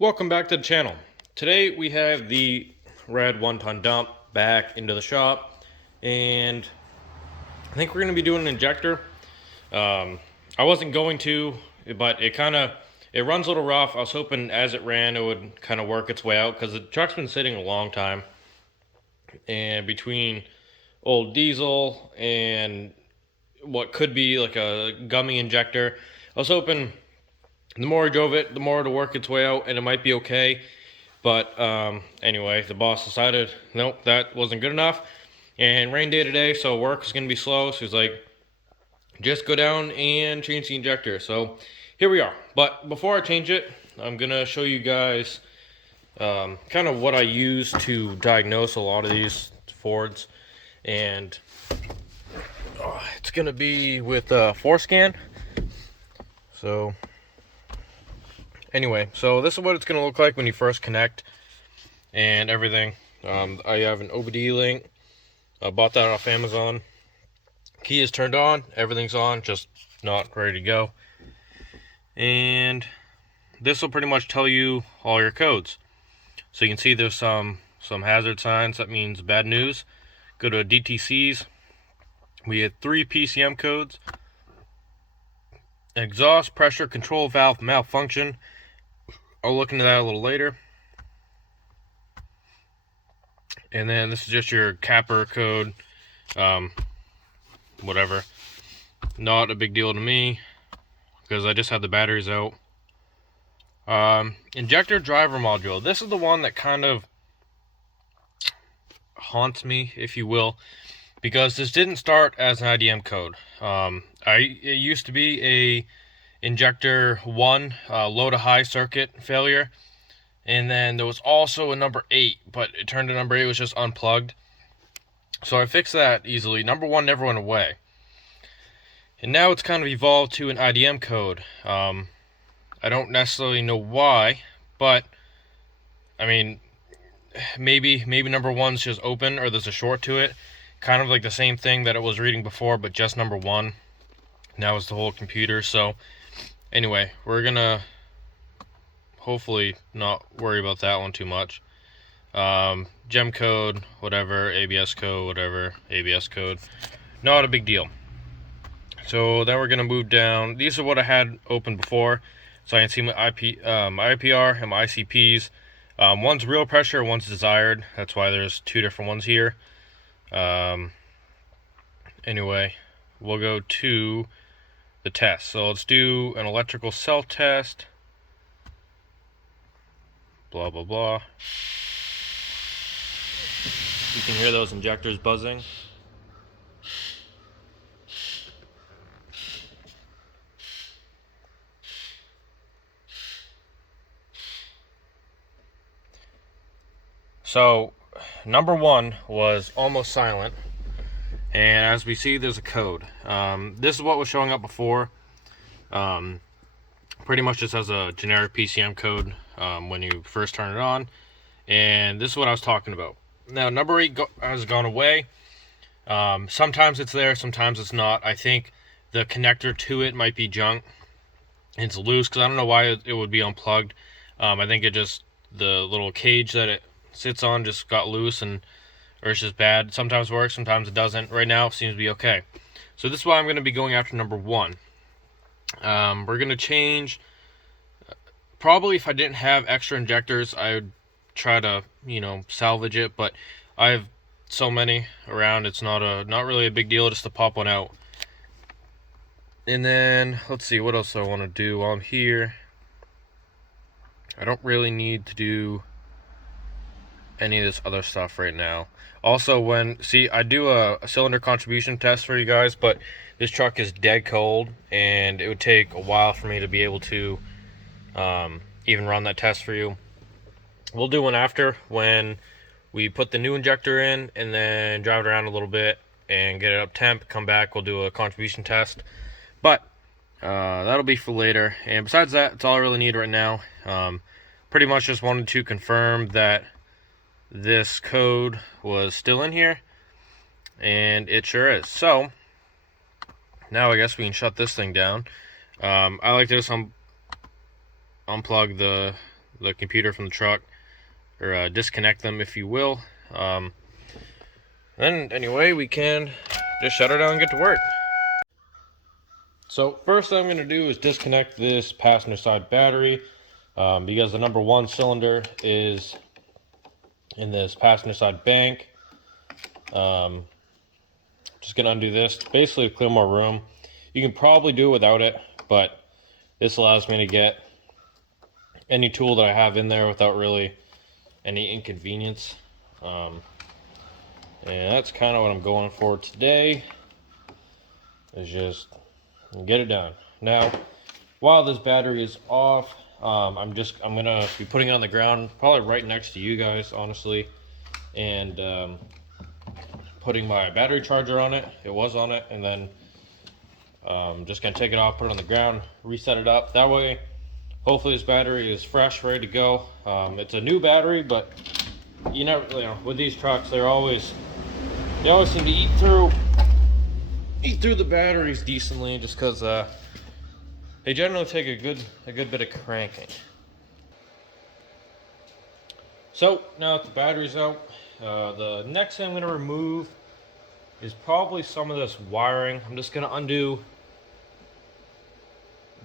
Welcome back to the channel. Today we have the red 1-ton dump back into the shop, and I think we're going to be doing an injector. I wasn't going to, but it runs a little rough. I was hoping as it ran it would kind of work its way out, because the truck's been sitting a long time, and between old diesel and what could be like a gummy injector, I was hoping the more I drove it, the more it'll work its way out and it might be okay. But anyway, the boss decided, nope, that wasn't good enough. And rain day today, so work is going to be slow. So he's like, just go down and change the injector. So here we are. But before I change it, I'm going to show you guys kind of what I use to diagnose a lot of these Fords. And it's going to be with Forescan. So anyway, so this is what it's going to look like when you first connect and everything. I have an OBD link. I bought that off Amazon. Key is turned on, everything's on, just not ready to go. And this will pretty much tell you all your codes. So you can see there's some hazard signs. That means bad news. Go to DTCs. We had 3 PCM codes. Exhaust pressure control valve malfunction. I'll look into that a little later. And then this is just your capper code. Whatever. Not a big deal to me, because I just had the batteries out. Injector driver module. This is the one that kind of haunts me, if you will, because this didn't start as an IDM code. It used to be a injector 1 low to high circuit failure, and then there was also a number 8, but it turned to number 8 was just unplugged. So I fixed that easily. Number 1 never went away, and now it's kind of evolved to an IDM code. I don't necessarily know why, but I mean, maybe number 1's just open, or there's a short to it, kind of like the same thing that it was reading before, but just number 1. Now it's the whole computer. So anyway, we're gonna hopefully not worry about that one too much. Gem code, whatever, ABS code, whatever, ABS code, not a big deal. So then we're gonna move down. These are what I had open before, so I can see my my IPR and my ICPs. One's real pressure, one's desired. That's why there's 2 different ones here. Anyway, we'll go to the test. So let's do an electrical cell test. Blah, blah, blah. You can hear those injectors buzzing. So number 1 was almost silent, and as we see, there's a code. This is what was showing up before. Pretty much just has a generic PCM code when you first turn it on, and this is what I was talking about. Now number 8 has gone away. Sometimes it's there, sometimes it's not. I think the connector to it might be junk. It's loose, because I don't know why it would be unplugged. I think it just, the little cage that it sits on just got loose, or it's just bad. Sometimes it works, sometimes it doesn't. Right now it seems to be okay. So this is why I'm going to be going after number 1. We're going to change. Probably if I didn't have extra injectors, I would try to, salvage it, but I have so many around, it's not really a big deal just to pop one out. And then let's see what else I want to do while I'm here. I don't really need to do any of this other stuff right now. Also, I do a cylinder contribution test for you guys, but this truck is dead cold, and it would take a while for me to be able to even run that test for you. We'll do one after, when we put the new injector in and then drive it around a little bit and get it up temp, come back, we'll do a contribution test. But that'll be for later. And besides that, that's all I really need right now. Pretty much just wanted to confirm that this code was still in here, and it sure is. So now I guess we can shut this thing down. I like to just unplug the the computer from the truck, or disconnect them, if you will. Then anyway, we can just shut her down and get to work. So first thing I'm going to do is disconnect this passenger side battery, because the number 1 cylinder is in this passenger side bank. Just going to undo this, basically to clear more room. You can probably do it without it, but this allows me to get any tool that I have in there without really any inconvenience. And that's kind of what I'm going for today, is just get it done. Now, while this battery is off, I'm gonna be putting it on the ground, probably right next to you guys, honestly, and putting my battery charger on it. It was on it, and then just gonna take it off, put it on the ground, reset it up. That way, hopefully this battery is fresh, ready to go. It's a new battery, but you know, with these trucks, they always seem to eat through the batteries decently, just because they generally take a good bit of cranking. So now that the battery's out, the next thing I'm going to remove is probably some of this wiring. I'm just going to undo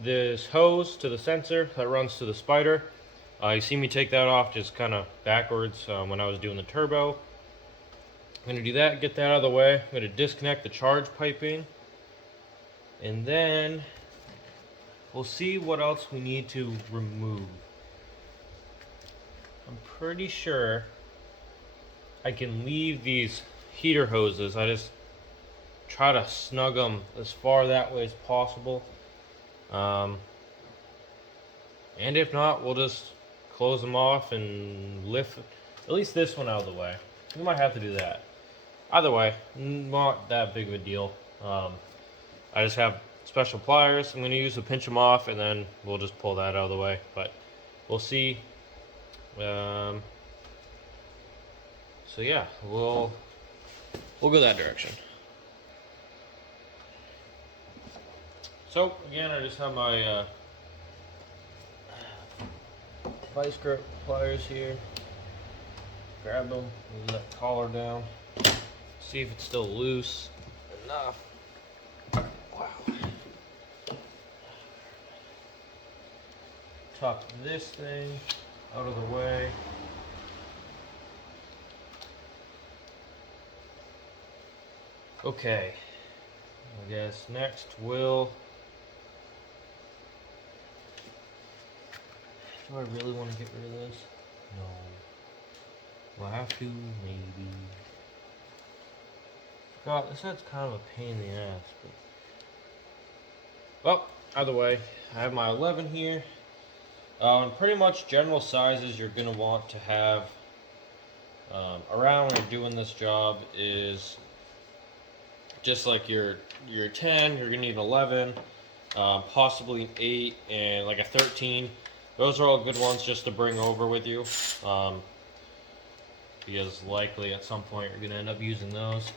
this hose to the sensor that runs to the spider. You see me take that off just kind of backwards when I was doing the turbo. I'm going to do that, get that out of the way. I'm going to disconnect the charge piping, and then we'll see what else we need to remove. I'm pretty sure I can leave these heater hoses. I just try to snug them as far that way as possible. And if not, we'll just close them off and lift at least this one out of the way. We might have to do that. Either way, not that big of a deal. I just have special pliers. I'm going to use to pinch them off, and then we'll just pull that out of the way. But we'll see. So yeah, we'll go that direction. So again, I just have my vice grip pliers here. Grab them, move that collar down, see if it's still loose enough. Wow. Tuck this thing out of the way. Okay, I guess next we'll... Do I really want to get rid of this? No. Do I have to? Maybe. God, this head's kind of a pain in the ass, but... Well, either way, I have my 11 here. Pretty much general sizes you're going to want to have around when you're doing this job is just like your 10, you're going to need an 11, possibly an 8, and like a 13. Those are all good ones just to bring over with you, because likely at some point you're going to end up using those.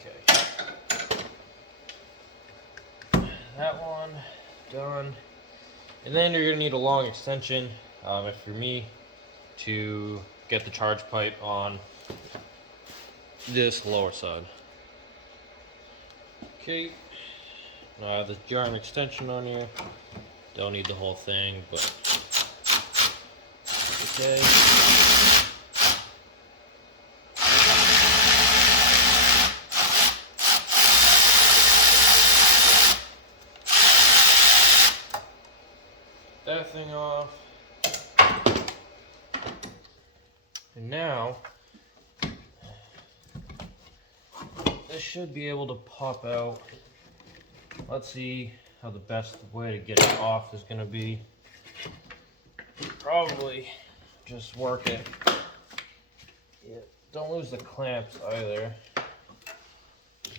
Okay. That one done. And then you're going to need a long extension, if for me, to get the charge pipe on this lower side. Okay, now I have this giant extension on here. Don't need the whole thing, but okay. That thing off. And now, this should be able to pop out. Let's see how the best way to get it off is going to be. Probably just work it. Yeah, don't lose the clamps either.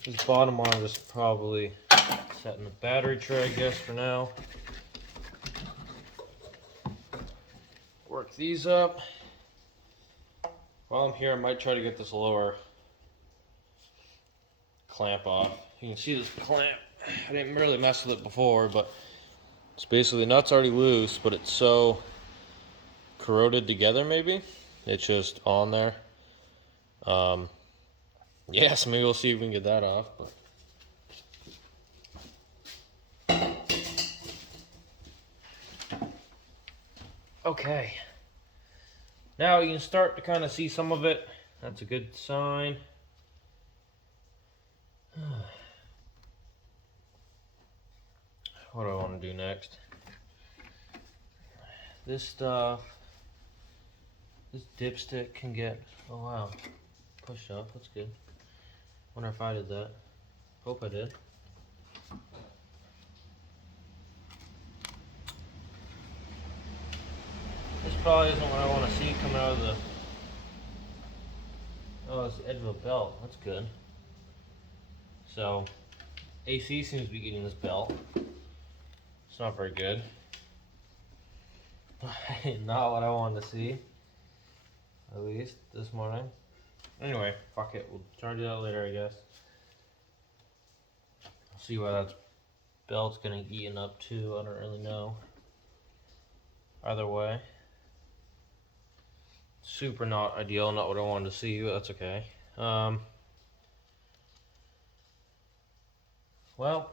This bottom one is probably set in the battery tray, I guess, for now. Work these up. While I'm here, I might try to get this lower clamp off. You can see this clamp. I didn't really mess with it before, but it's basically, the nut's already loose, but it's so corroded together maybe. It's just on there. Yeah, so maybe we'll see if we can get that off. But okay. Now you can start to kind of see some of it. That's a good sign. What do I want to do next? This stuff, this dipstick can get, oh wow, pushed up. That's good. Wonder if I did that. Hope I did. This probably isn't what I want to see coming out of the, oh, it's the edge of a belt. That's good. So, AC seems to be getting this belt. It's not very good. Not what I wanted to see. At least this morning. Anyway, fuck it. We'll try to do that later, I guess. I'll see why that belt's getting eaten up too. I don't really know. Either way. Super not ideal, not what I wanted to see, but that's okay. Well,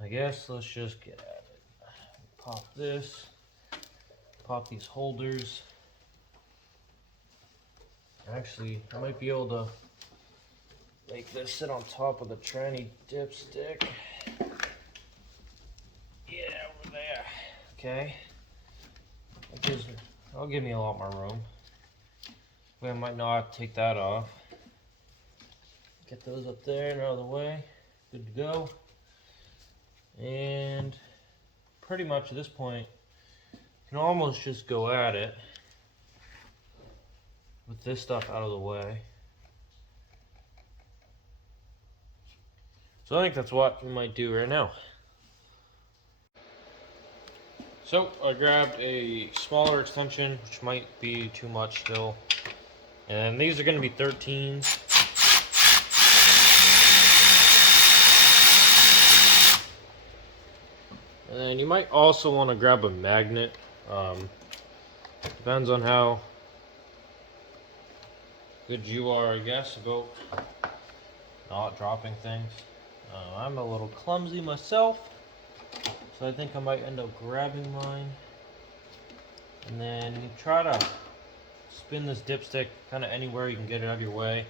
I guess let's just get at it. Pop this, pop these holders. Actually, I might be able to make this sit on top of the tranny dipstick. Yeah, over there. Okay. That'll give me a lot more room. But I might not take that off. Get those up there and out of the way. Good to go. And pretty much at this point, you can almost just go at it with this stuff out of the way. So I think that's what we might do right now. So I grabbed a smaller extension, which might be too much still. And these are going to be 13s. And then you might also want to grab a magnet. Depends on how good you are, I guess, about not dropping things. I'm a little clumsy myself, so I think I might end up grabbing mine. And then you try to spin this dipstick kind of anywhere you can get it out of your way.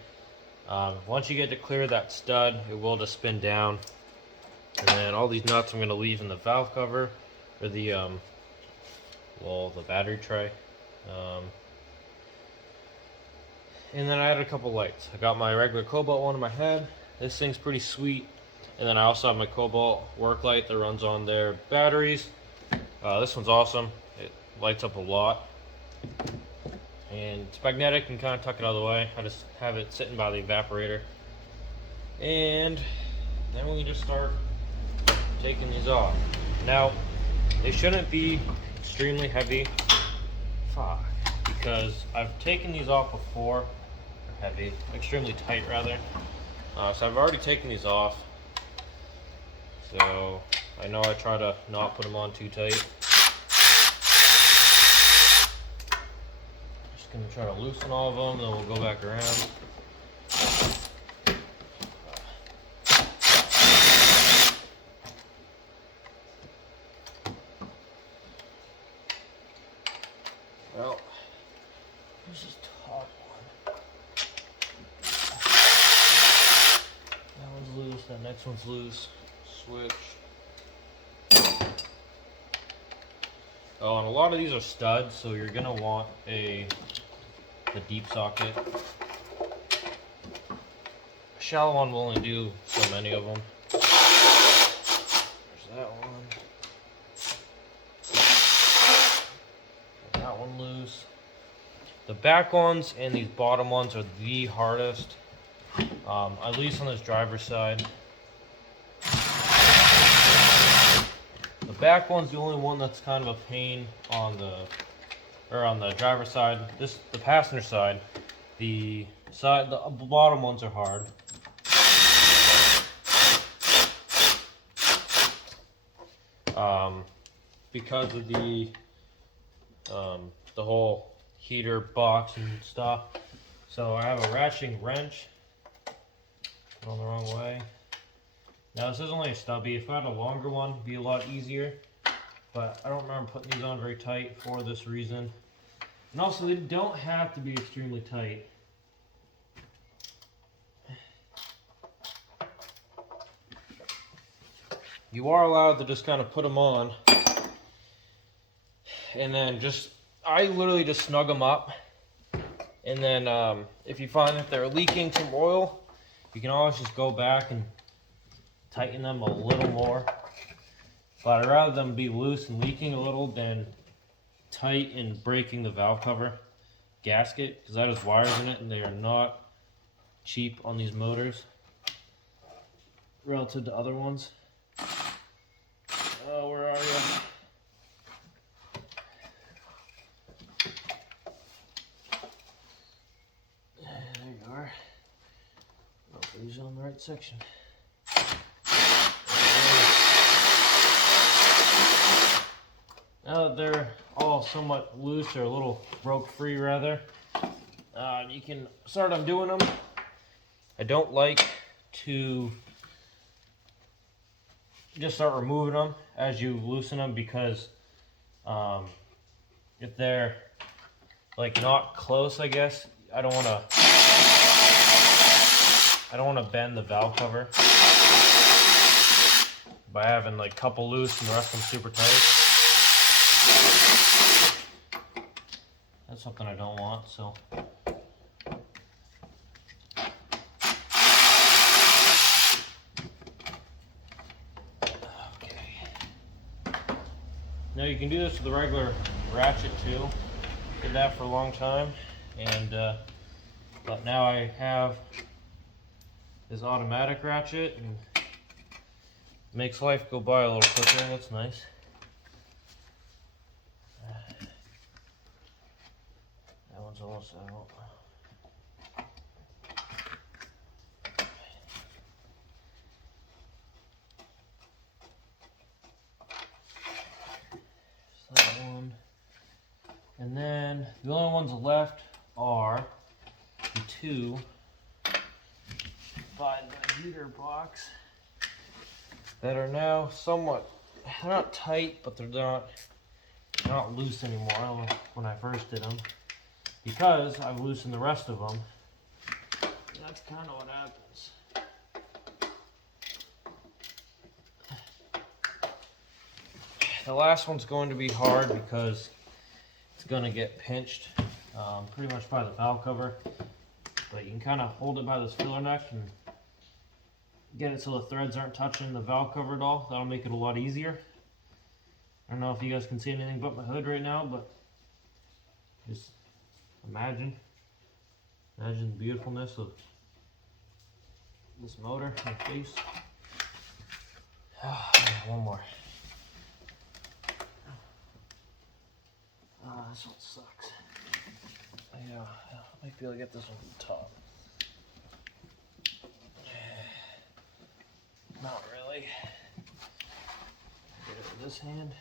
Once you get to clear that stud, it will just spin down. And then all these nuts I'm going to leave in the valve cover, or the the battery tray. And then I added a couple lights. I got my regular cobalt one in my head. This thing's pretty sweet. And then I also have my cobalt work light that runs on their batteries. This one's awesome. It lights up a lot. And it's magnetic and kind of tuck it out of the way. I just have it sitting by the evaporator. And then we just start taking these off. Now, they shouldn't be extremely heavy. Fuck. Because I've taken these off before. They're heavy. Extremely tight, rather. So I've already taken these off. So I know I try to not put them on too tight. Just gonna try to loosen all of them, then we'll go back around. Well, here's this top one. That one's loose, that next one's loose. Switch. Oh, and a lot of these are studs, so you're gonna want the deep socket. A shallow one will only do so many of them. There's that one. Get that one loose. The back ones and these bottom ones are the hardest, at least on this driver's side. The back one's the only one that's kind of a pain on the or on the driver's side. The passenger side, the bottom ones are hard. Because of the whole heater box and stuff. So I have a ratcheting wrench. Going the wrong way. Now this is only a stubby. If I had a longer one, it'd be a lot easier. But I don't remember putting these on very tight for this reason. And also, they don't have to be extremely tight. You are allowed to just kind of put them on. And then I literally just snug them up. And then if you find that they're leaking some oil, you can always just go back and tighten them a little more. But I'd rather them be loose and leaking a little than tight and breaking the valve cover gasket, because that has wires in it and they are not cheap on these motors relative to other ones. Oh, where are you? There you are. Hopefully he's on the right section. Now that they're all somewhat loose, or a little broke free rather, you can start undoing them. I don't like to just start removing them as you loosen them, because if they're like not close, I guess, I don't want to bend the valve cover by having like a couple loose and the rest of them super tight. That's something I don't want, so. Okay. Now you can do this with a regular ratchet too. Did that for a long time, and but now I have this automatic ratchet, and makes life go by a little quicker. That's nice. That one's almost out. So that one. And then the only ones left are the two by the heater box that are now somewhat, they're not tight, but they're not loose anymore when I first did them, because I've loosened the rest of them. That's kind of what happens. The last one's going to be hard because it's going to get pinched pretty much by the valve cover, but you can kind of hold it by this filler neck and get it so the threads aren't touching the valve cover at all. That'll make it a lot easier. I don't know if you guys can see anything but my hood right now, but just imagine the beautifulness of this motor and face. One more. This one sucks. Yeah, I might be able to get this one from the top. Not really. Get it with this hand.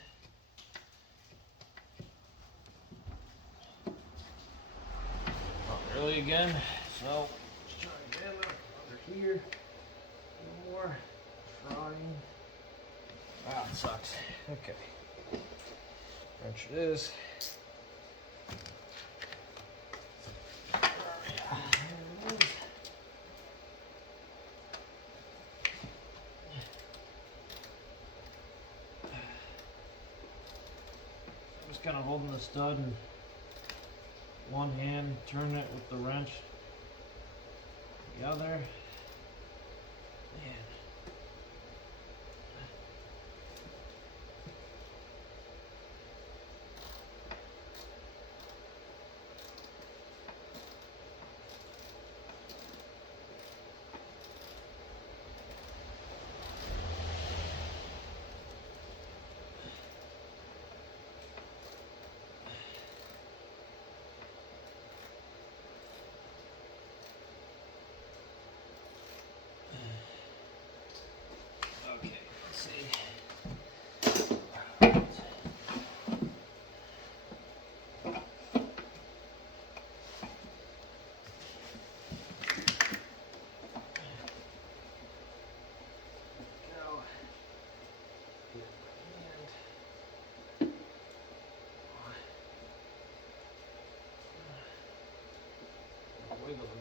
Not really again. So let's try again. Under here. One more. Trying. Ah, it sucks. Okay. Wrench it is. Kind of holding the stud in one hand, turn it with the wrench the other. Man.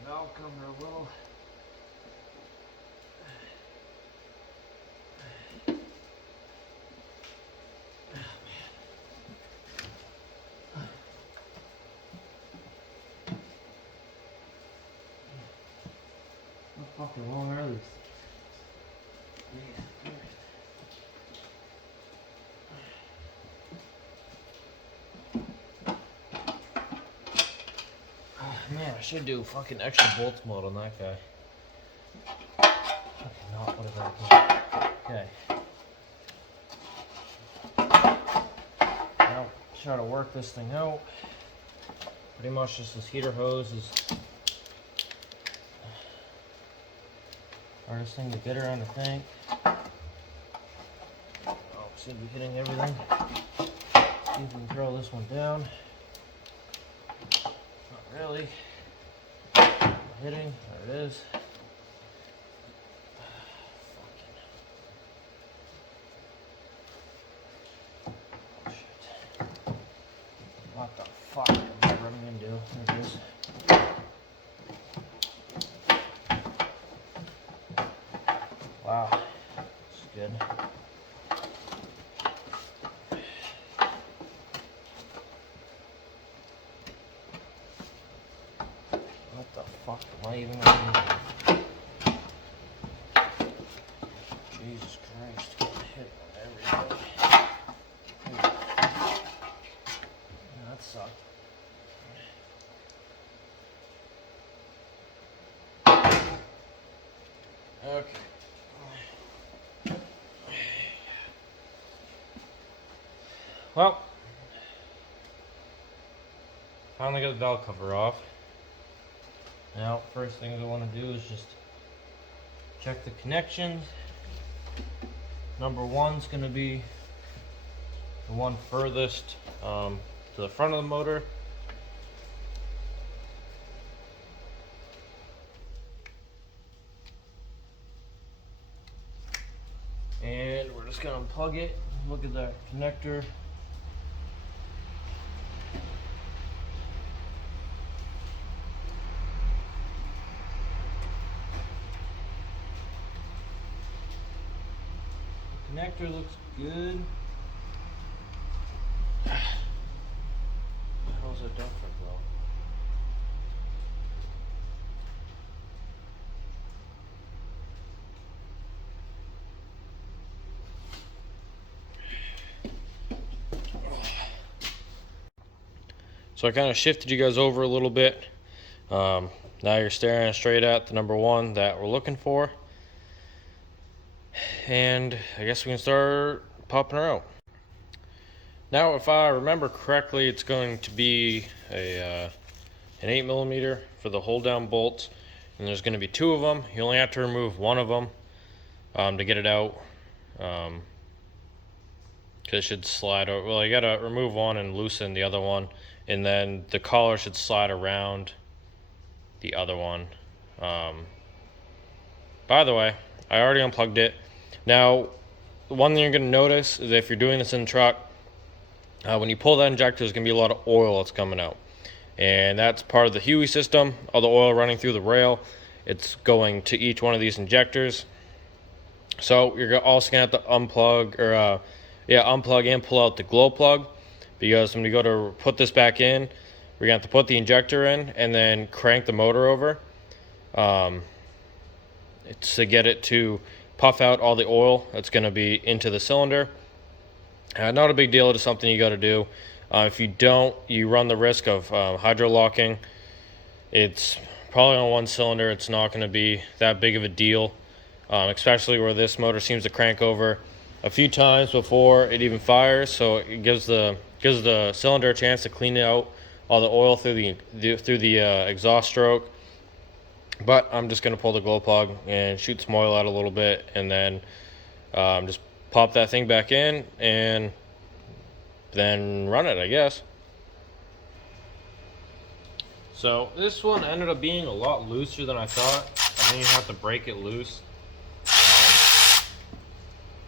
valve cover a little. How fucking long are these? Yeah. Man, I should do fucking extra bolts mode on that guy. Fucking not, whatever I can. Okay. Now, try to work this thing out. Pretty much just this heater hose is hardest thing to get around the tank. Oh, seem to be hitting everything. See if we can throw this one down. Not really. Hitting, there it is. Oh, shit. What the fuck am I running into? There it is. Wow, that's good. What the fuck am I even running into? Jesus Christ, getting hit on everything. Yeah, that sucked. Okay. Well, finally got the valve cover off. Now, first thing I want to do is just check the connections. Number one's going to be the one furthest to the front of the motor. And we're just going to unplug it. Look at that connector. Connector looks good. How's it done for, bro? So I kind of shifted you guys over a little bit. Now you're staring straight at the number one that we're looking for. And I guess we can start popping her out. Now, if I remember correctly, it's going to be an 8mm for the hold down bolts. And there's going to be two of them. You only have to remove one of them to get it out. Because it should slide over. Well, you got to remove one and loosen the other one. And then the collar should slide around the other one. By the way, I already unplugged it. Now, one thing you're going to notice is if you're doing this in the truck, when you pull that injector, there's going to be a lot of oil that's coming out. And that's part of the Huey system. All the oil running through the rail, it's going to each one of these injectors. So you're also going to have to unplug, or unplug and pull out the glow plug. Because when you go to put this back in, we're going to have to put the injector in and then crank the motor over. It's to get it to puff out all the oil that's going to be into the cylinder. Not a big deal, just something you got to do. If you don't, you run the risk of hydro locking. It's probably on one cylinder. It's not going to be that big of a deal, especially where this motor seems to crank over a few times before it even fires. So it gives the cylinder a chance to clean out all the oil through the exhaust stroke. But I'm just going to pull the glow plug and shoot some oil out a little bit, and then just pop that thing back in and then run it, I guess. So this one ended up being a lot looser than I thought. I think you have to break it loose,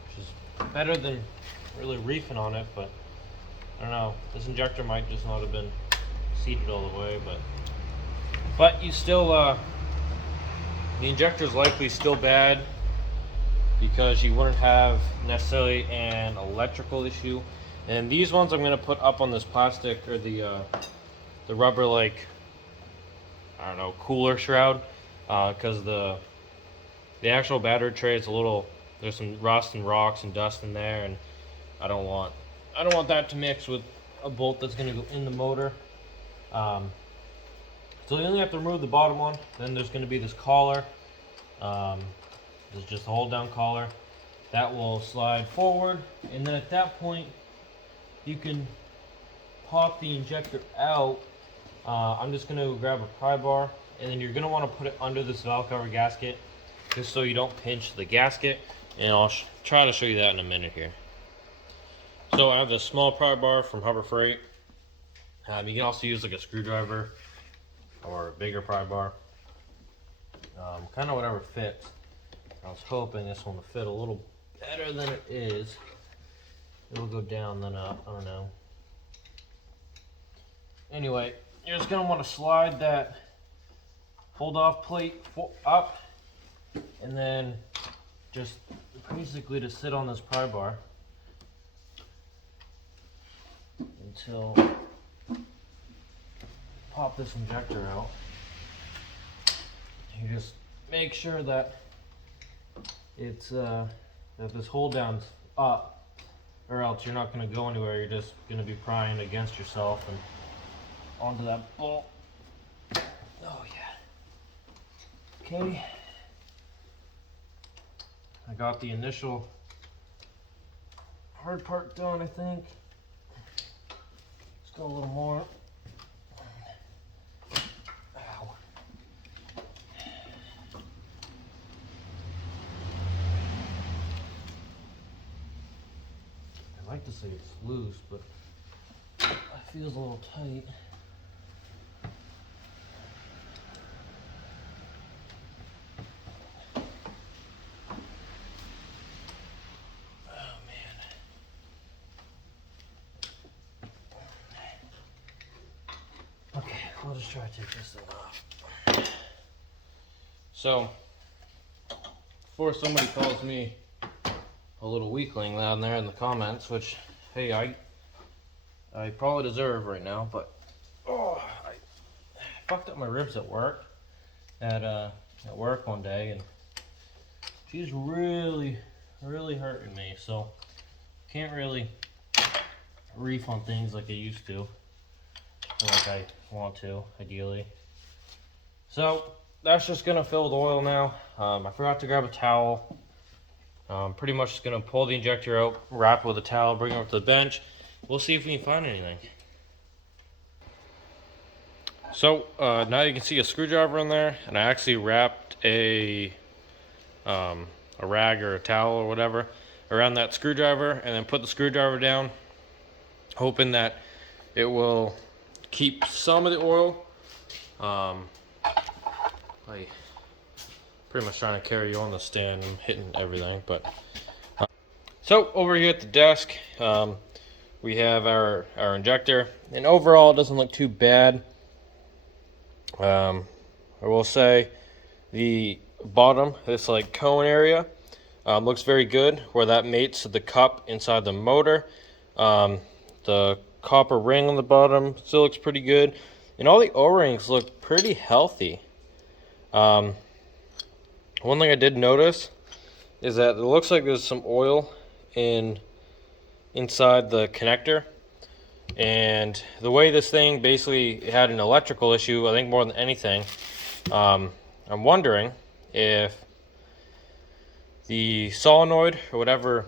which is better than really reefing on it, but I don't know. This injector might just not have been seated all the way, but But you still, the injector is likely still bad because you wouldn't have necessarily an electrical issue. And these ones I'm going to put up on this plastic, or the rubber, like, I don't know, cooler shroud, because the actual battery tray is a little, there's some rust and rocks and dust in there, and I don't want that to mix with a bolt that's going to go in the motor. So you only have to remove the bottom one. Then there's going to be this collar. There's just a hold down collar that will slide forward, and then at that point you can pop the injector out. I'm just going to grab a pry bar, and then you're going to want to put it under this valve cover gasket just so you don't pinch the gasket, and I'll try to show you that in a minute here. So I have this small pry bar from Harbor Freight. You can also use like a screwdriver or a bigger pry bar, kind of whatever fits. I was hoping this one would fit a little better than it is. It'll go down then up, I don't know. Anyway, you're just going to want to slide that hold off plate up, and then just basically to sit on this pry bar until pop this injector out. You just make sure that it's that this hold down's up, or else you're not going to go anywhere. You're just going to be prying against yourself and onto that bolt. Oh yeah. Okay. I got the initial hard part done, I think. Let's go a little more. Ow. I like to say it's loose, but it feels a little tight. I'll just try to take this thing off. So, before somebody calls me a little weakling down there in the comments, which, hey, I probably deserve right now, but I fucked up my ribs at work, at work one day, and she's really hurting me, so can't really reef on things like I used to. Like I want to, ideally. So that's just gonna fill with oil now. I forgot to grab a towel. Pretty much just gonna pull the injector out, wrap it with a towel, bring it up to the bench. We'll see if we can find anything. So now you can see a screwdriver in there, and I actually wrapped a rag or a towel or whatever around that screwdriver, and then put the screwdriver down, hoping that it will keep some of the oil. I pretty much trying to carry you on the stand and hitting everything, but so over here at the desk, we have our injector, and overall it doesn't look too bad. I will say the bottom, this like cone area, looks very good where that mates to the cup inside the motor. The copper ring on the bottom still looks pretty good, and all the O-rings look pretty healthy. One thing I did notice is that it looks like there's some oil inside the connector, and the way this thing basically had an electrical issue, I think more than anything, I'm wondering if the solenoid or whatever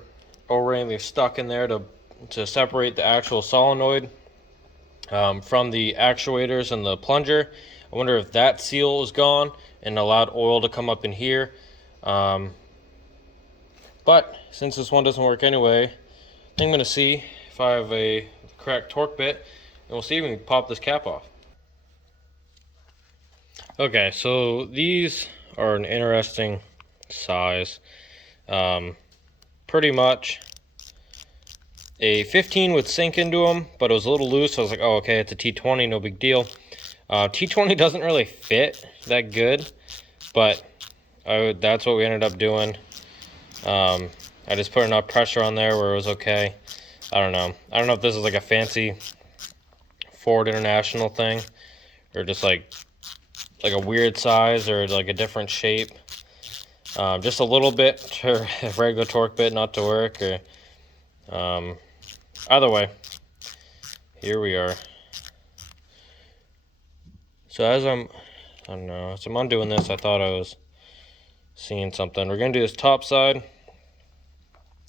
O-ring they've stuck in there to separate the actual solenoid from the actuators and the plunger, I wonder if that seal is gone and allowed oil to come up in here. But since this one doesn't work anyway, I think I'm going to see if I have a correct torque bit, and we'll see if we can pop this cap off. Okay, so these are an interesting size. Pretty much a 15 would sink into them, but it was a little loose, so I was like, oh, okay, it's a T20, no big deal. T20 doesn't really fit that good, but that's what we ended up doing. I just put enough pressure on there where it was okay. I don't know if this is like a fancy Ford International thing, or just like a weird size, or like a different shape. Just a little bit to regular torque bit not to work, or either way, here we are. So as I'm undoing this, I thought I was seeing something. We're gonna do this top side,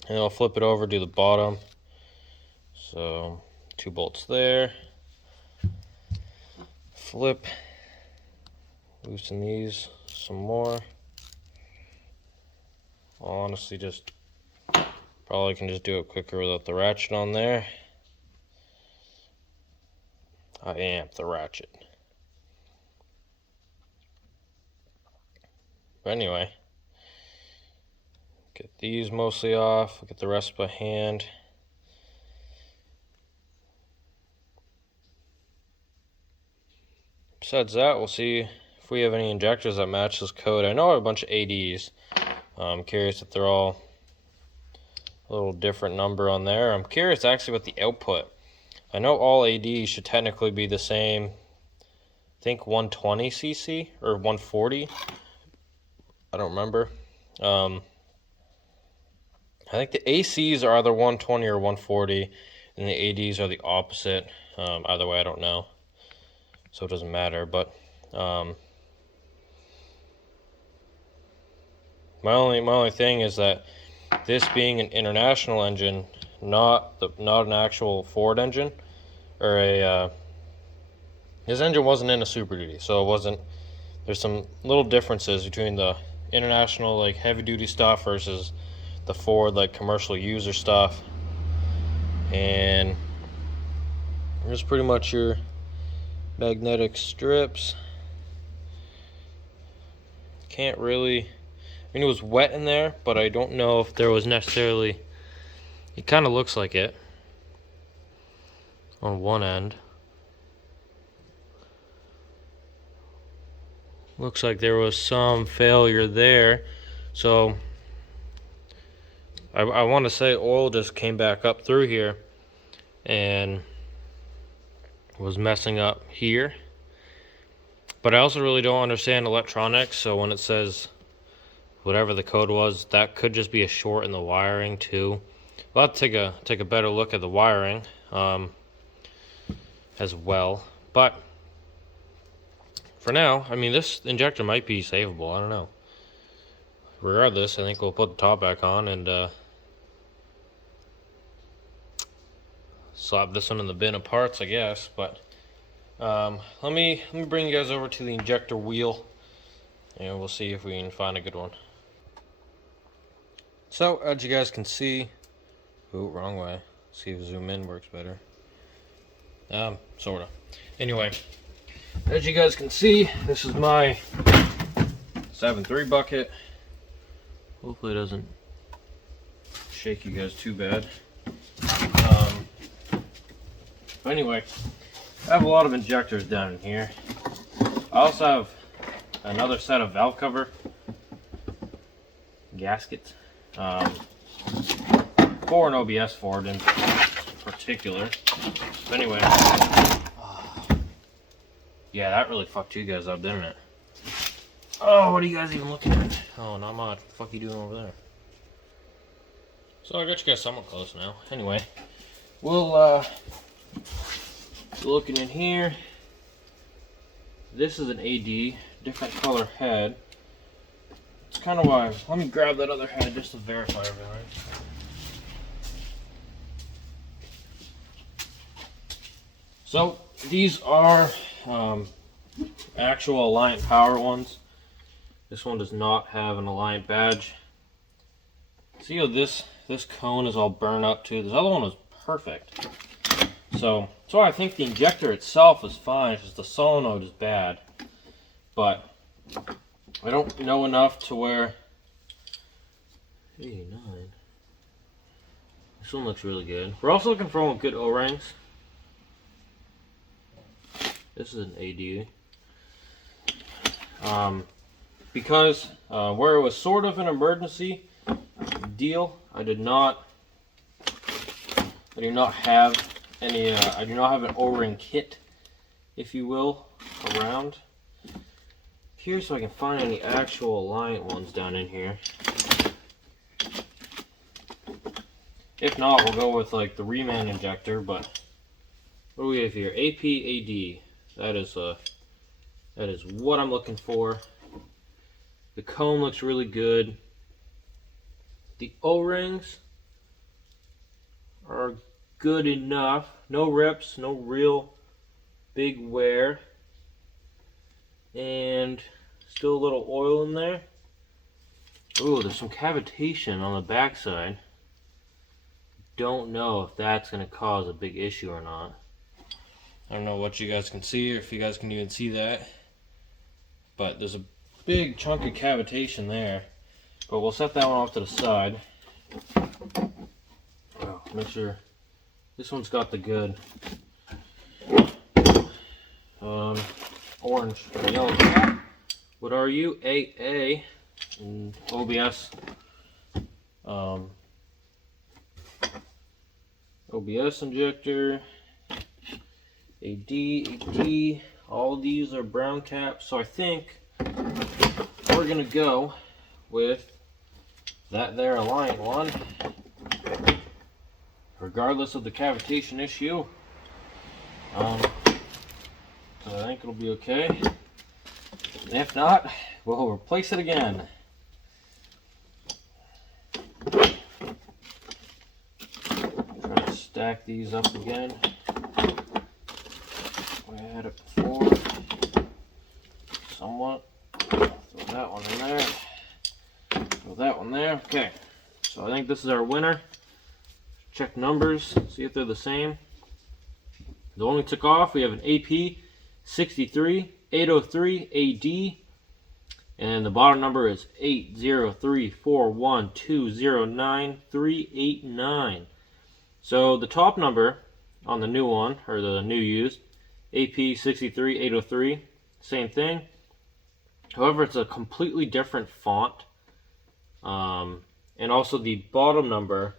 and I'll flip it over, do the bottom. So 2 bolts there. Flip, loosen these some more. I'll honestly just probably can just do it quicker without the ratchet on there. I amp the ratchet. But anyway, get these mostly off, get the rest by hand. Besides that, we'll see if we have any injectors that match this code. I know I have a bunch of ADs. I'm curious if they're all a little different number on there. I'm curious actually about the output. I know all ADs should technically be the same. I think 120 cc or 140. I don't remember. I think the ACs are either 120 or 140, and the ADs are the opposite. Either way, I don't know, so it doesn't matter. But my only thing is that this being an international engine, not an actual Ford engine, or his engine wasn't in a Super Duty, so it wasn't. There's some little differences between the international like heavy duty stuff versus the Ford like commercial user stuff. And here's pretty much your magnetic strips. Can't really, I mean, it was wet in there, but I don't know if there was necessarily, it kind of looks like it on one end. Looks like there was some failure there. So I want to say oil just came back up through here and was messing up here. But I also really don't understand electronics, so when it says whatever the code was, that could just be a short in the wiring too. We'll have to take a better look at the wiring as well. But for now, I mean, this injector might be savable. I don't know. Regardless, I think we'll put the top back on and slap this one in the bin of parts, I guess. But let me bring you guys over to the injector wheel, and we'll see if we can find a good one. So as you guys can see, ooh, wrong way. See if zoom in works better. Sorta. Anyway, as you guys can see, this is my 7.3 bucket. Hopefully it doesn't shake you guys too bad. But anyway, I have a lot of injectors down in here. I also have another set of valve cover gaskets for an OBS Ford in particular. But anyway, yeah, that really fucked you guys up, didn't it? Oh, what are you guys even looking at? Oh, not much. What the fuck are you doing over there? So I got you guys somewhat close now. Anyway, we'll looking in here. This is an AD, different color head. It's kind of why. Let me grab that other head just to verify everything. So these are actual Alliant Power ones. This one does not have an Alliant badge. See how this cone is all burned up too? This other one was perfect. So I think the injector itself is fine, it's just the solenoid is bad. But I don't know enough to where 89. This one looks really good. We're also looking for one with good O-rings. this is an AD. Because where it was sort of an emergency deal, I do not have any. I do not have an O-ring kit, if you will, around. Here, so I can find any actual Alliant ones down in here. If not, we'll go with like the Reman injector. But what do we have here? APAD. That is what I'm looking for. The comb looks really good. The O-rings are good enough. No rips, no real big wear. And still a little oil in there. Ooh, there's some cavitation on the backside. Don't know if that's going to cause a big issue or not. I don't know what you guys can see, or if you guys can even see that. But there's a big chunk of cavitation there. But we'll set that one off to the side. Oh, make sure this one's got the good orange and yellow cap. What are you? AA and OBS. OBS injector. AD. All these are brown caps. So I think we're gonna go with that there Alliant one, regardless of the cavitation issue. So I think it'll be okay. And if not, we'll replace it again. Try to stack these up again. I had it before. Somewhat. Throw that one in there. Throw that one there. Okay. So I think this is our winner. Check numbers. See if they're the same. The one we took off, we have an AP 63803 AD, and the bottom number is 80341209389. So the top number on the new one, or the new used, AP 63803, same thing. However, it's a completely different font, and also the bottom number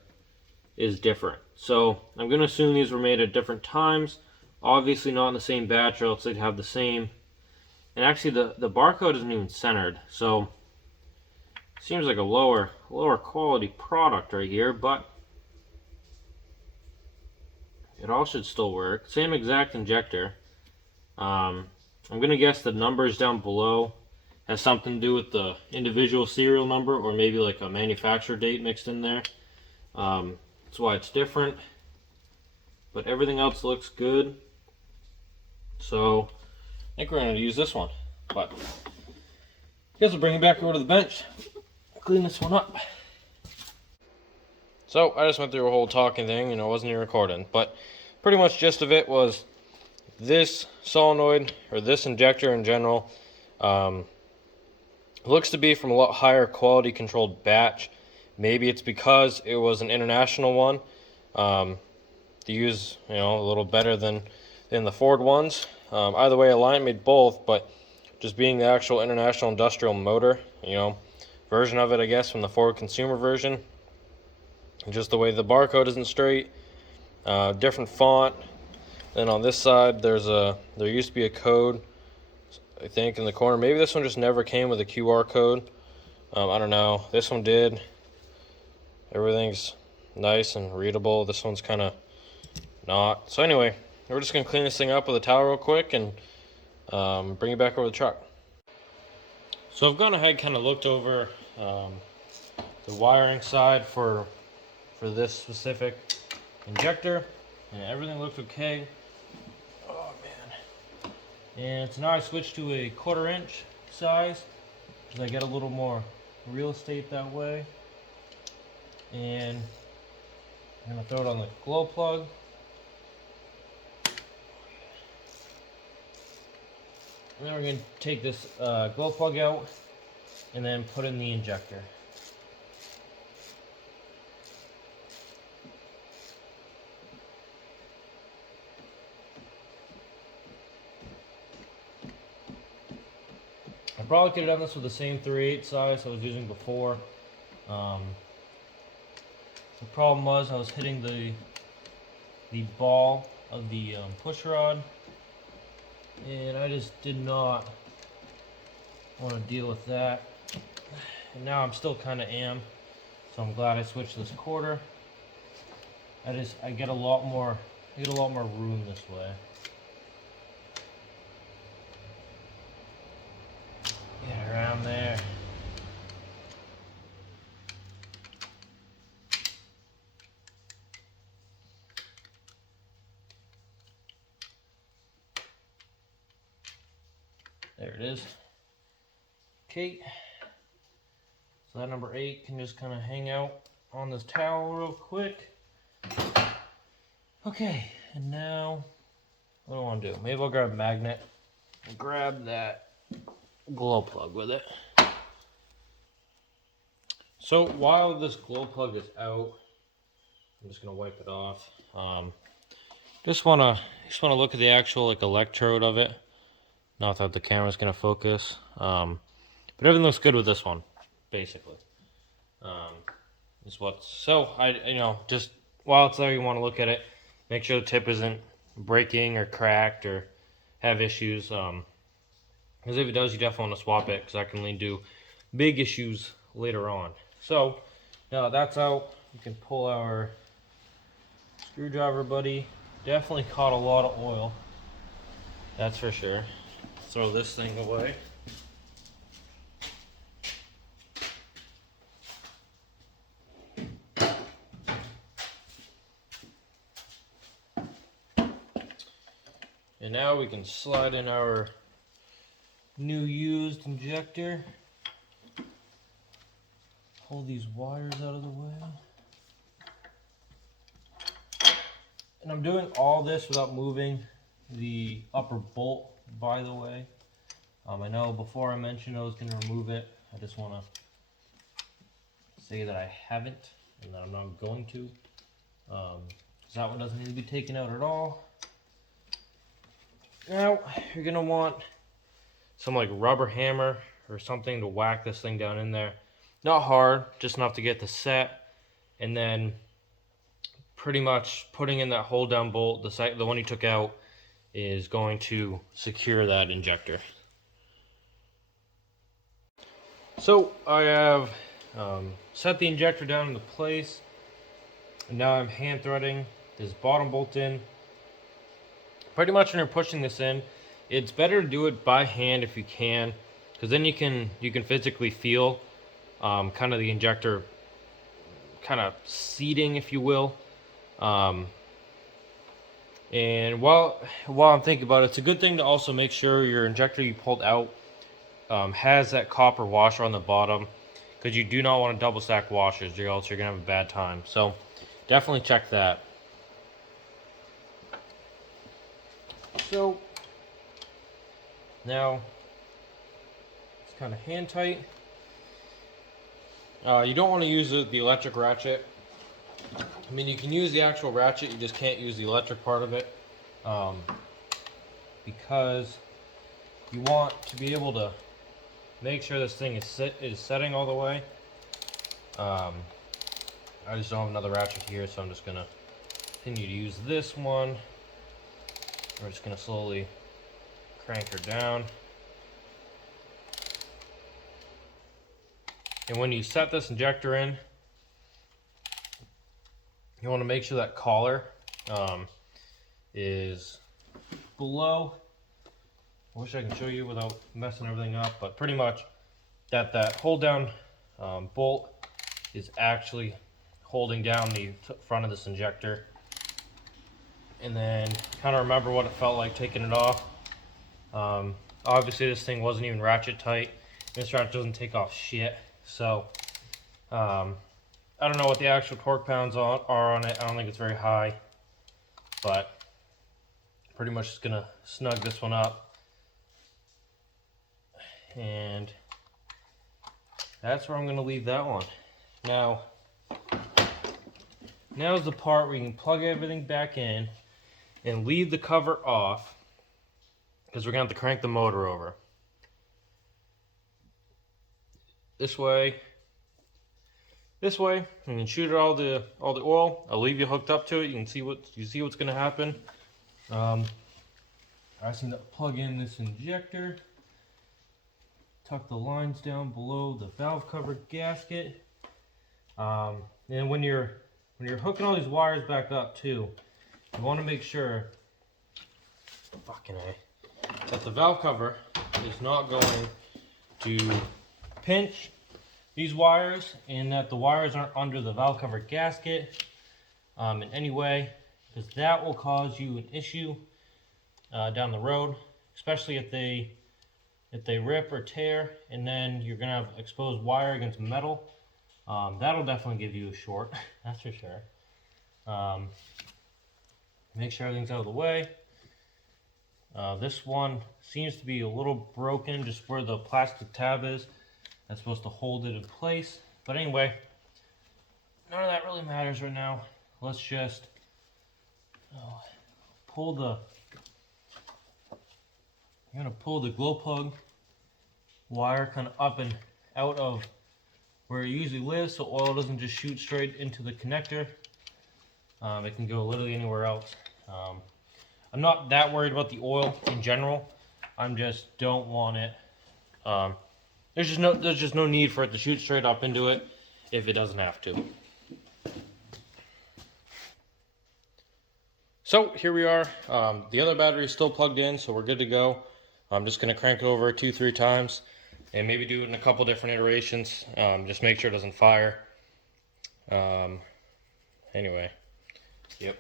is different. So I'm going to assume these were made at different times. Obviously not in the same batch, or else they'd have the same. And actually the barcode isn't even centered, so seems like a lower quality product right here, but it all should still work. Same exact injector. I'm gonna guess the numbers down below has something to do with the individual serial number, or maybe like a manufacturer date mixed in there. That's why it's different, but everything else looks good. So I think we're going to use this one, but I guess we'll bring it back over to the bench, clean this one up. So I just went through a whole talking thing, wasn't even recording, but pretty much gist of it was this solenoid, or this injector in general, looks to be from a lot higher quality controlled batch. Maybe it's because it was an international one. To use, a little better than the Ford ones. Either way, Alliant made both, but just being the actual international industrial motor, version of it, I guess, from the Ford consumer version. Just the way the barcode isn't straight, different font. Then on this side, there used to be a code, I think, in the corner. Maybe this one just never came with a QR code. I don't know. This one did. Everything's nice and readable. This one's kind of not. So anyway, we're just going to clean this thing up with a towel real quick and bring it back over the truck. So I've gone ahead, kind of looked over the wiring side for this specific injector, and everything looked okay. Oh man. And so now I switched to a 1/4 inch size because I get a little more real estate that way. And I'm going to throw it on the glow plug. And then we're going to take this glow plug out and then put in the injector. probably could have done this with the same 3/8 size I was using before. The problem was I was hitting the ball of the push rod, and I just did not want to deal with that. And now I'm still kind of am, so I'm glad I switched this quarter. I get a lot more room this way. Get around there. There it is. Okay. So that number 8 can just kind of hang out on this towel real quick. Okay, and now what do I want to do? Maybe I'll grab a magnet and grab that glow plug with it. So while this glow plug is out, I'm just gonna wipe it off. Just wanna look at the actual electrode of it. Not that the camera's gonna focus, but everything looks good with this one, basically. Just while it's there, you want to look at it, make sure the tip isn't breaking or cracked or have issues. Because if it does, you definitely want to swap it, because that can lead to big issues later on. So now that's out, you can pull our screwdriver buddy. Definitely caught a lot of oil, that's for sure. Throw this thing away. And now we can slide in our new used injector. Pull these wires out of the way. And I'm doing all this without moving the upper bolt, by the way. I know before I mentioned I was going to remove it. I just want to say that I haven't and that I'm not going to. That one doesn't need to be taken out at all. Now you're going to want some rubber hammer or something to whack this thing down in there. Not hard, just enough to get the set, and then pretty much putting in that hold down bolt, the one you took out, is going to secure that injector. So I have set the injector down into place, and now I'm hand threading this bottom bolt in. Pretty much when you're pushing this in, it's better to do it by hand if you can, because then you can physically feel kind of the injector kind of seating, if you will. And while I'm thinking about it, it's a good thing to also make sure your injector you pulled out has that copper washer on the bottom, because you do not want to double stack washers, or else you're gonna have a bad time. So definitely check that. So now it's kind of hand tight. You don't want to use the electric ratchet. I mean, you can use the actual ratchet, you just can't use the electric part of it, because you want to be able to make sure this thing is setting all the way. I just don't have another ratchet here, so I'm just going to continue to use this one. We're just going to slowly crank her down. And when you set this injector in, you want to make sure that collar is below. I wish I can show you without messing everything up, but pretty much that hold down bolt is actually holding down the front of this injector. And then kind of remember what it felt like taking it off. Obviously this thing wasn't even ratchet tight. This ratchet doesn't take off shit. So I don't know what the actual torque pounds are on it. I don't think it's very high, but pretty much just gonna snug this one up, and that's where I'm gonna leave that one. Now's the part where you can plug everything back in and leave the cover off, because we're gonna have to crank the motor over. this way, and then shoot all the oil. I'll leave you hooked up to it. You can see what's gonna happen. I just need to plug in this injector, tuck the lines down below the valve cover gasket, and when you're hooking all these wires back up too, you want to make sure that the valve cover is not going to pinch these wires, and that the wires aren't under the valve cover gasket in any way, because that will cause you an issue down the road, especially if they rip or tear, and then you're gonna have exposed wire against metal. That'll definitely give you a short, that's for sure. Make sure everything's out of the way. This one seems to be a little broken, just where the plastic tab is. That's supposed to hold it in place. But anyway, none of that really matters right now. Let's just pull the glow plug wire kind of up and out of where it usually lives, so oil doesn't just shoot straight into the connector. It can go literally anywhere else. I'm not that worried about the oil in general. I'm just don't want it. There's just no need for it to shoot straight up into it if it doesn't have to. So here we are. The other battery is still plugged in, so we're good to go. I'm just gonna crank it over 2-3 times and maybe do it in a couple different iterations. Just make sure it doesn't fire. Anyway, yep.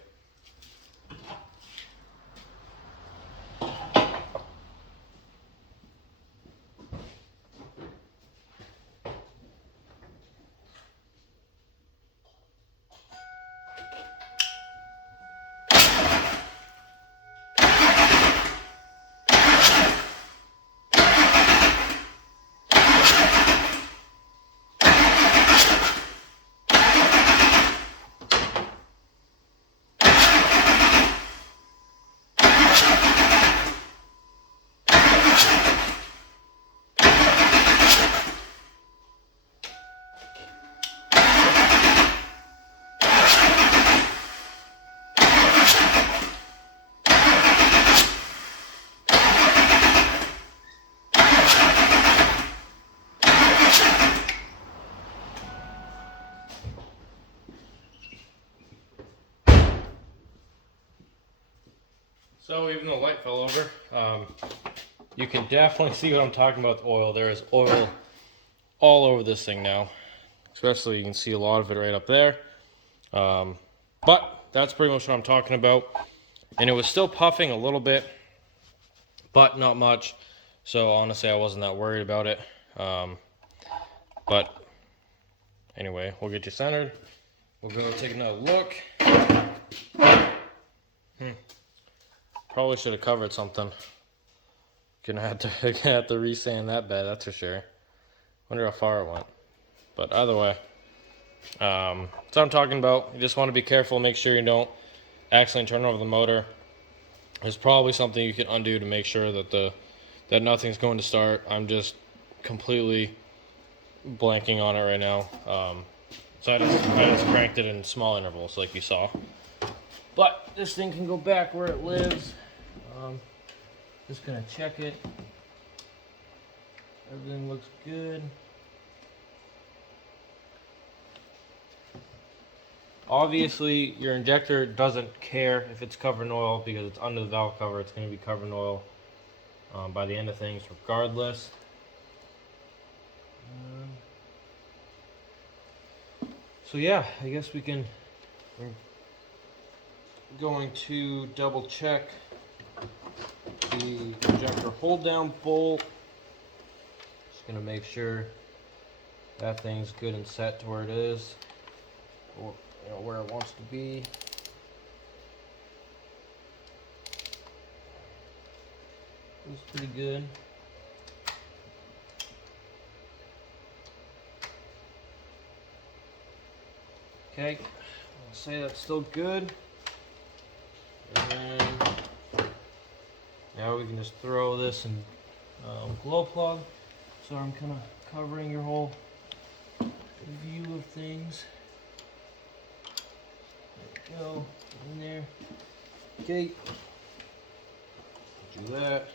So even though the light fell over, you can definitely see what I'm talking about with oil. There is oil all over this thing now. Especially you can see a lot of it right up there. But that's pretty much what I'm talking about. And it was still puffing a little bit, but not much. So honestly, I wasn't that worried about it. But anyway, we'll get you centered. We'll go take another look. Probably should have covered something. Gonna have to re-sand that bed, that's for sure. Wonder how far it went. But either way, that's what I'm talking about. You just want to be careful, make sure you don't accidentally turn over the motor. There's probably something you can undo to make sure that that nothing's going to start. I'm just completely blanking on it right now. So I just cranked it in small intervals like you saw. But this thing can go back where it lives. Just gonna check it. Everything looks good. Obviously, your injector doesn't care if it's covered in oil because it's under the valve cover. It's going to be covered in oil by the end of things regardless. So yeah, I guess we're going to double check the injector hold down bolt. Just going to make sure that thing's good and set to where it is, or where it wants to be. Looks pretty good. Okay, I'll say that's still good. And then now we can just throw this in glow plug. So I'm kind of covering your whole view of things. There we go, in there. Okay, do that.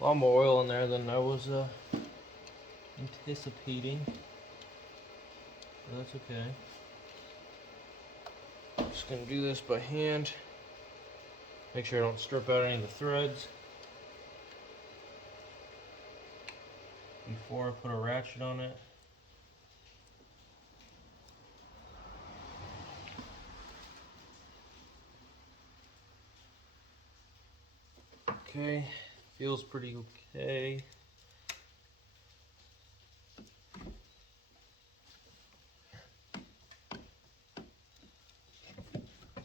A lot more oil in there than I was anticipating. But that's okay. Just gonna do this by hand. Make sure I don't strip out any of the threads before I put a ratchet on it. Okay, feels pretty okay.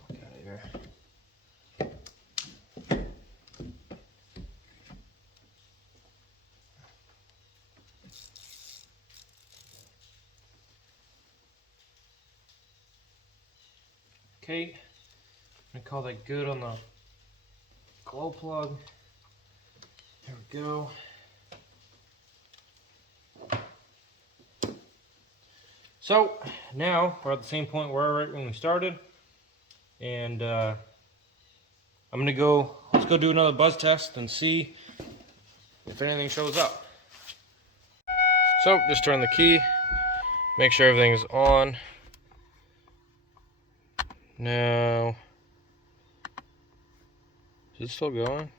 Look out of here. Okay, I'm gonna call that good on the glow plug. There we go. So now we're at the same point where right when we started, and I'm gonna go. Let's go do another buzz test and see if anything shows up. So just turn the key, make sure everything's on. Now, is it still going?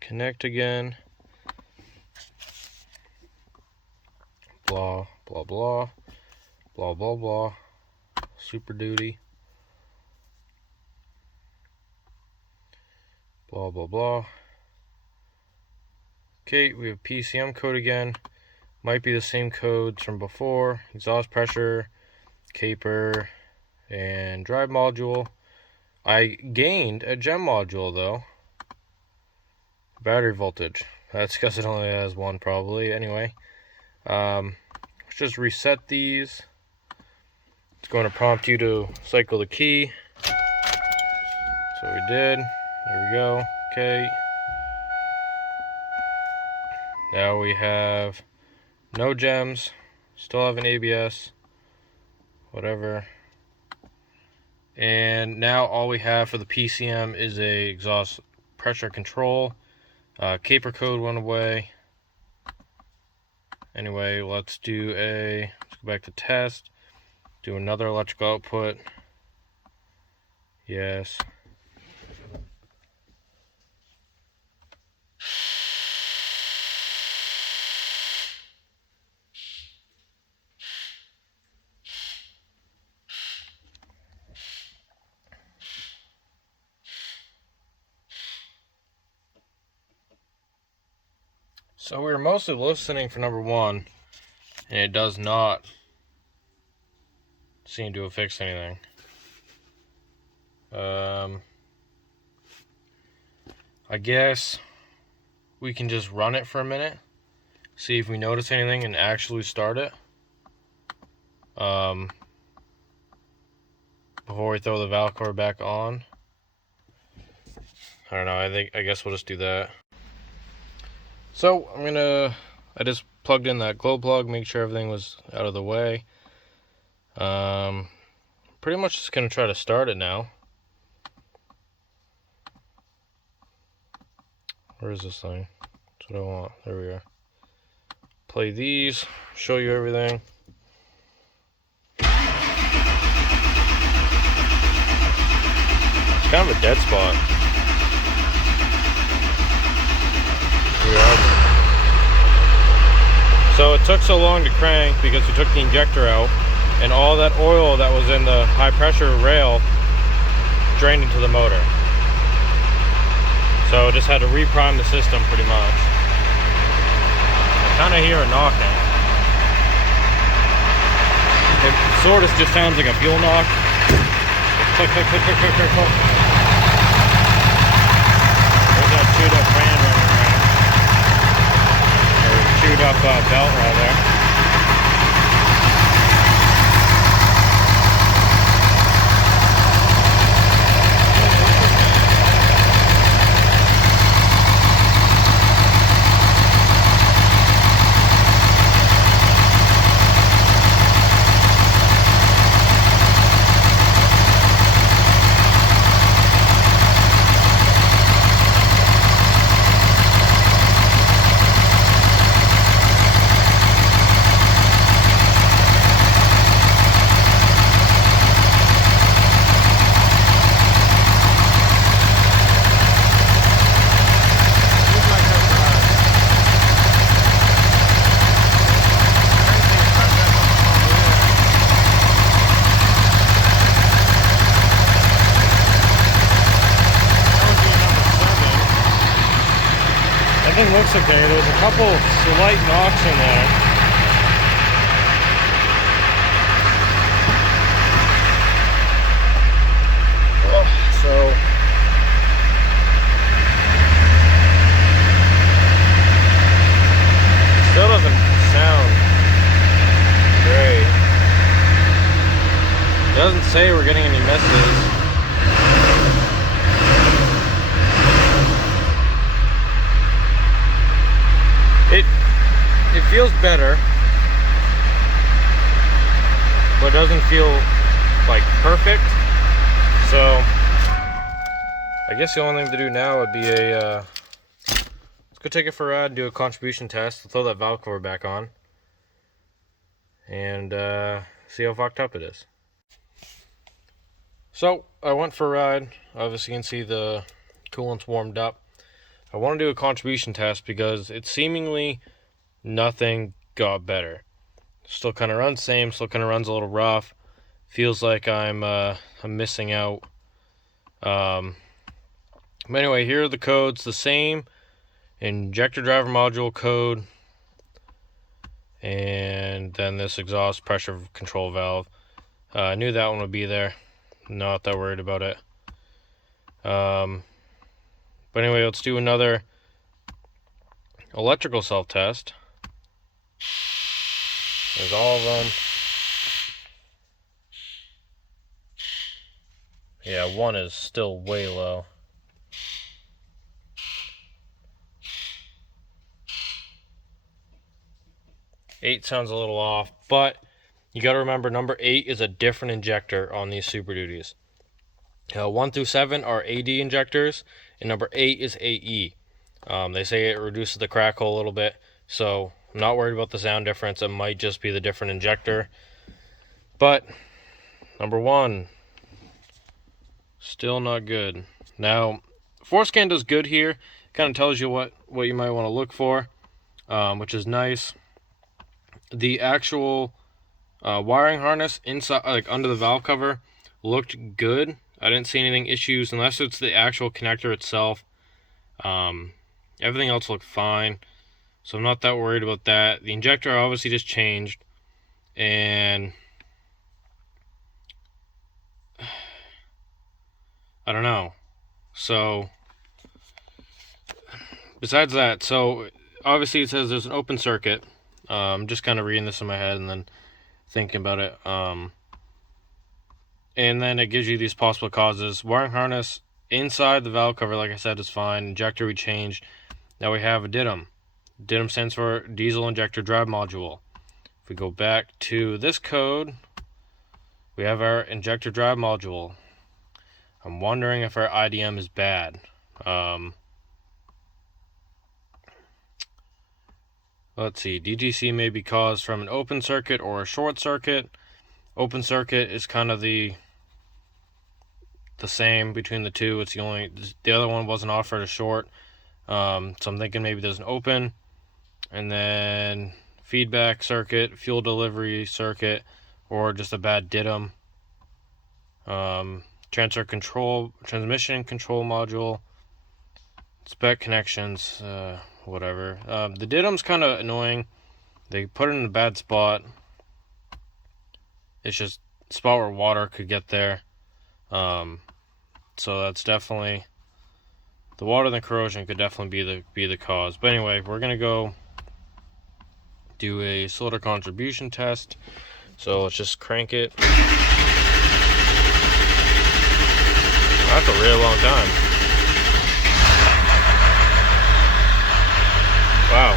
Connect again. Blah, blah, blah. Blah, blah, blah. Super duty. Blah, blah, blah. Okay, we have PCM code again. Might be the same codes from before. Exhaust pressure, caper, and drive module. I gained a gem module though. Battery voltage. That's because it only has one probably. Anyway, let's just reset these. It's going to prompt you to cycle the key. So we did. There we go. Okay. Now we have no gems. Still have an ABS. Whatever. And now all we have for the PCM is a exhaust pressure control. Caper code went away. Anyway, let's go back to test. Do another electrical output. Yes. So we were mostly listening for number one, and it does not seem to have fixed anything. I guess we can just run it for a minute, see if we notice anything, and actually start it. Before we throw the valve cover back on. I don't know, I guess we'll just do that. So I just plugged in that glow plug, make sure everything was out of the way. Pretty much just gonna try to start it now. Where is this thing? That's what I want. There we are. Play these, show you everything. It's kind of a dead spot. Here we are. So it took so long to crank because we took the injector out, and all that oil that was in the high pressure rail drained into the motor. So just had to reprime the system pretty much. I kind of hear a knocking. It sort of just sounds like a fuel knock. Click, click, click, click, click, click, click. There's that chewed up fan running around. Or chewed up belt rather. looks okay. There's a couple slight knocks in there. So still doesn't sound great. It doesn't say we're getting any messages. It feels better, but doesn't feel like perfect. So I guess the only thing to do now would be let's go take it for a ride and do a contribution test. Throw that valve cover back on and see how fucked up it is. So I went for a ride. Obviously you can see the coolant's warmed up. I want to do a contribution test because it seemingly nothing got better. Still kind of runs same, still kind of runs a little rough. Feels like I'm missing out. But anyway, here are the codes. The same injector driver module code, and then this exhaust pressure control valve. I knew that one would be there. Not that worried about it. But anyway, let's do another electrical self-test. There's all of them. Yeah, one is still way low. 8 sounds a little off, but you got to remember number 8 is a different injector on these Super Duties. 1 through 7 are AD injectors, and number 8 is AE. They say it reduces the crackle a little bit, so I'm not worried about the sound difference. It might just be the different injector. But number 1, still not good. Now, ForceScan does good here. Kind of tells you what you might want to look for, which is nice. The actual wiring harness inside, like under the valve cover, looked good. I didn't see anything issues unless it's the actual connector itself. Everything else looked fine, so I'm not that worried about that. The injector obviously just changed, and I don't know. So besides that, so obviously it says there's an open circuit. I'm just kind of reading this in my head and then thinking about it. And then it gives you these possible causes. Wiring harness inside the valve cover, like I said, is fine. Injector we changed. Now we have a DIDM. DIDM stands for diesel injector drive module. If we go back to this code, we have our injector drive module. I'm wondering if our IDM is bad. Let's see. DGC may be caused from an open circuit or a short circuit. Open circuit is kind of the same between the two. It's the other one wasn't offered a short. So I'm thinking maybe there's an open, and then feedback circuit, fuel delivery circuit, or just a bad DIDM. Transmission control module, spec connections, whatever. The DIDM's kind of annoying. They put it in a bad spot. It's just a spot where water could get there. So that's definitely, the water and the corrosion could definitely be the cause. But anyway, we're gonna go do a solder contribution test. So let's just crank it. That's a really long time. Wow.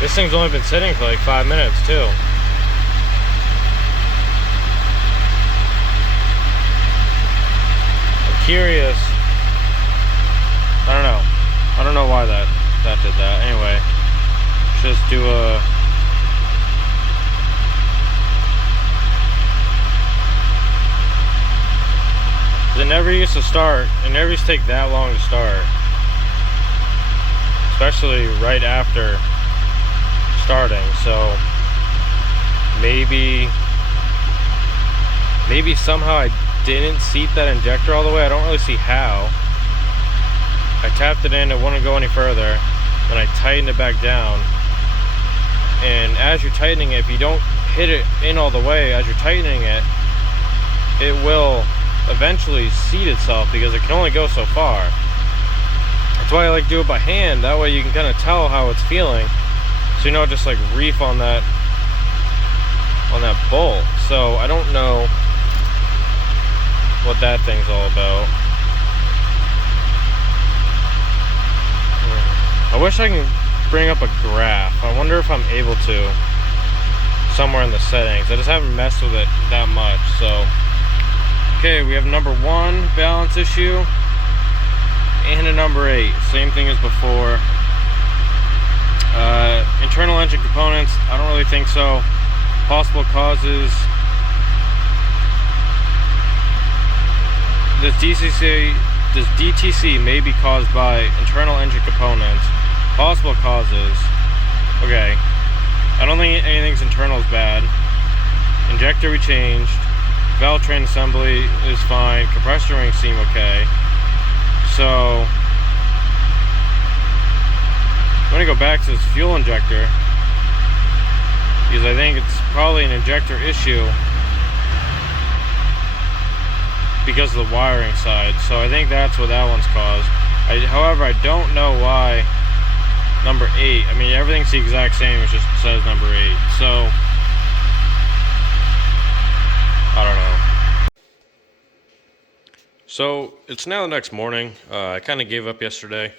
This thing's only been sitting for like 5 minutes too. I'm curious. I don't know why that did that. Anyway, just do a it never used to start. It never used to take that long to start, especially right after starting. So maybe somehow I didn't seat that injector all the way. I don't really see how. I tapped it in, it wouldn't go any further. Then I tightened it back down. And as you're tightening it, if you don't hit it in all the way as you're tightening it, it will eventually seat itself because it can only go so far. That's why I like to do it by hand. That way you can kind of tell how it's feeling, so you know, just like reef on that bolt. So I don't know what that thing's all about. I wish I can bring up a graph. I wonder if I'm able to somewhere in the settings. I just haven't messed with it that much. So okay, we have number 1 balance issue and a number 8, same thing as before. Internal engine components, I don't really think so. Possible causes: this DTC may be caused by internal engine components. Possible causes: okay, I don't think anything's internal is bad. Injector we changed. Valve train assembly is fine. Compressor rings seem okay. So I'm gonna go back to this fuel injector because I think it's probably an injector issue because of the wiring side. So I think that's what that one's caused. However, I don't know why number 8. I mean, everything's the exact same. It just says number 8. So I don't know. So it's now the next morning. I kind of gave up yesterday.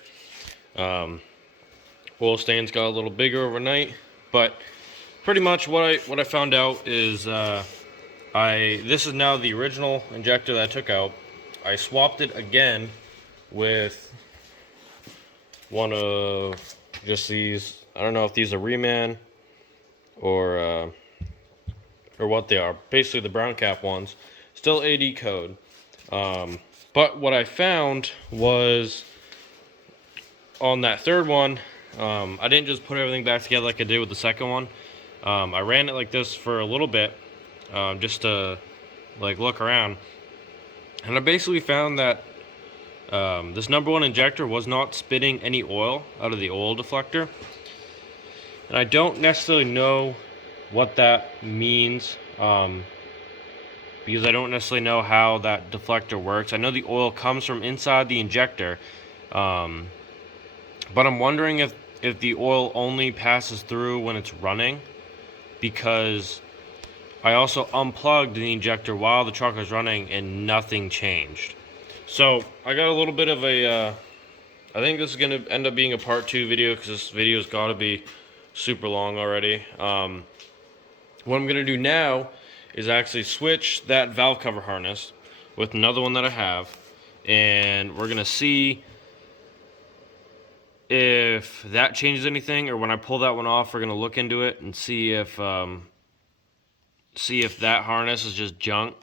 Oil stains got a little bigger overnight, but pretty much what I found out is this is now the original injector that I took out. I swapped it again with one of just these. I don't know if these are Reman or what they are. Basically the brown cap ones. Still AD code. But what I found was on that third one, I didn't just put everything back together like I did with the second one. I ran it like this for a little bit, just to like look around, and I basically found that this number 1 injector was not spitting any oil out of the oil deflector, and I don't necessarily know what that means. Because I don't necessarily know how that deflector works. I know the oil comes from inside the injector, but I'm wondering if the oil only passes through when it's running, because I also unplugged the injector while the truck was running and nothing changed. So I got a little bit of a I think this is going to end up being a part 2 video, because this video's got to be super long already. What I'm going to do now is actually switch that valve cover harness with another one that I have, and we're gonna see if that changes anything, or when I pull that one off, we're gonna look into it and see if that harness is just junk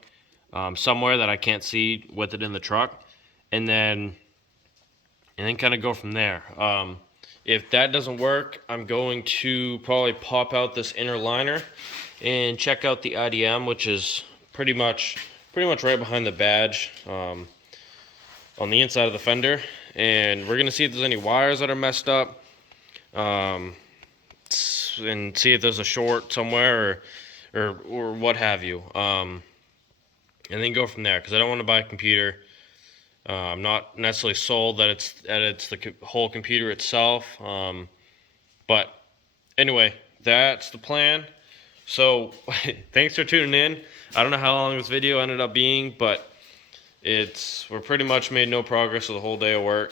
somewhere that I can't see with it in the truck, and then kind of go from there. If that doesn't work, I'm going to probably pop out this inner liner and check out the IDM, which is pretty much right behind the badge on the inside of the fender, and we're gonna see if there's any wires that are messed up, and see if there's a short somewhere or what have you, and then go from there, because I don't want to buy a computer. I'm not necessarily sold that it's the whole computer itself, but anyway, that's the plan. So thanks for tuning in. I don't know how long this video ended up being, but we're pretty much made no progress with the whole day of work.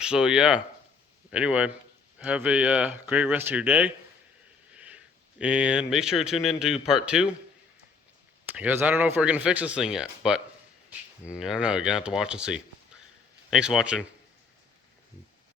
So yeah, anyway, have a great rest of your day, and make sure to tune in to part 2, because I don't know if we're gonna fix this thing yet, but I don't know, you're gonna have to watch and see. Thanks for watching.